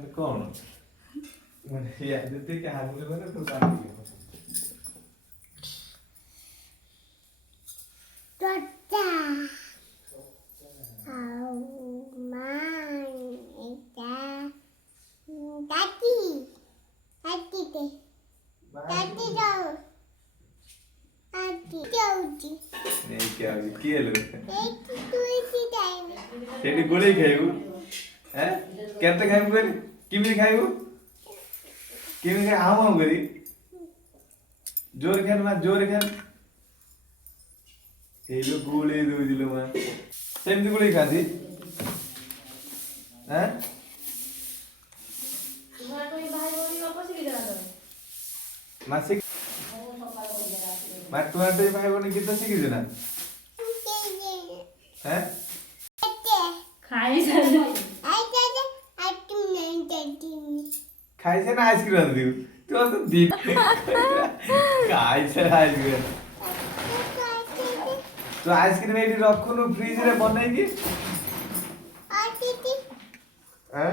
ମାନେ କଣ ମାନେ ଯେତିକି ହାଜିର କଲେ ତୁ କାଟିବ Tota. Oh, man. Tati. Tati te. Tati dao. Tati dao. नहीं क्या हो किए लो Tati tu isi time. तेरी गोली खाइबू हैं केते खाइबू करी किमी खाइबू किमी खाइ आऊ आऊ करी जोर खेल मा जोर खेल ए लो गोली दो दिलो मा सेमती गोली खाती हैं तुम्हारा कोई भाई बोली वापस ही देना तो मासिक मैं तुम्हारे तो भाई बने कितना सीखी देना हैं खाई जा खाई से ना आइसक्रीम आती हूँ तू तो दिन खाई से आइसक्रीम तो आइसक्रीम एडी रखो नु फ्रिज रे बनाएगी हैं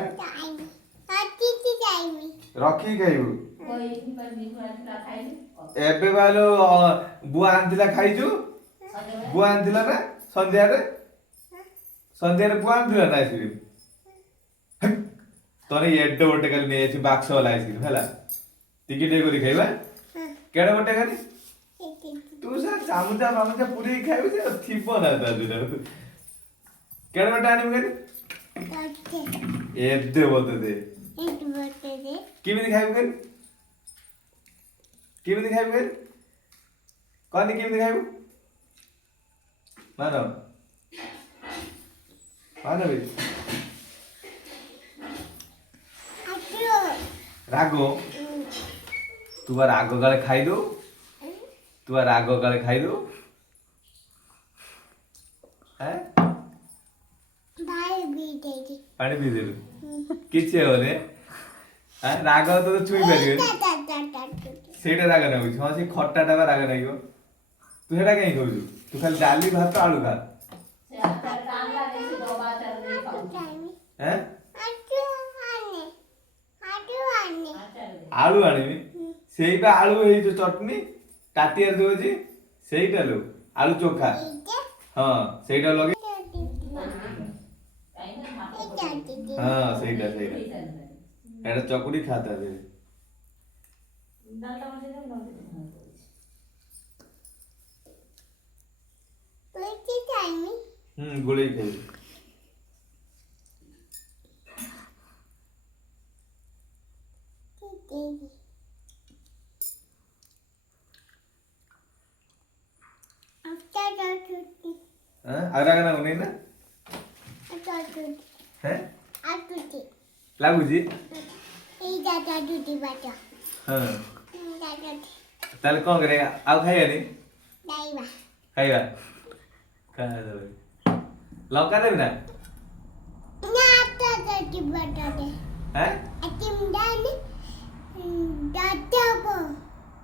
रखी खाइबू कोई पर मीठा खाई एबे बालो बुआ आंतिला खाइजु बुआ आंतिला ना संध्या रे बुआ आंतिला ना आइसक्रीम तोरे एड्डे बटे खाली ने अछि बाक्स वाला आइसक्रीम हला टिकेट करी खाइबा केडे बटे खाली तू सा चामुचा मामुचा पूरी खाइबे से थिबो ना ता दुना केडे बटे आनिबे करी एड्डे बटे दे किमिति खाइबे करी किमिति खाइबे करी कनी किमिति खाइबे मानो मानो बे रागो तू रागो गाले खाई दो तू रागो गाले खाई दो हैं पानी पी दे किछे होने हैं राग तो छुई पारिबे सेटा राग ना होई हां से खट्टा डाबा राग नाइबो तू हेडा काई कहू तू खाली डाली भात आलू खा हैं आलू आनिबी सेइबा आलू हे जो चटनी टाटियार दोजी सेइटा लो आलू चोखा हां सेइटा लगे हां सेइटा एटा चकुड़ी खाता दे गोली खाई आगरा ना ना हैं लागू जी हां ताले कौन करेगा आउ खाइया नहीं खाइया खा दो लौका दे ना हैं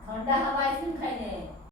ठंडा हवा आइसक्रीम खाई ले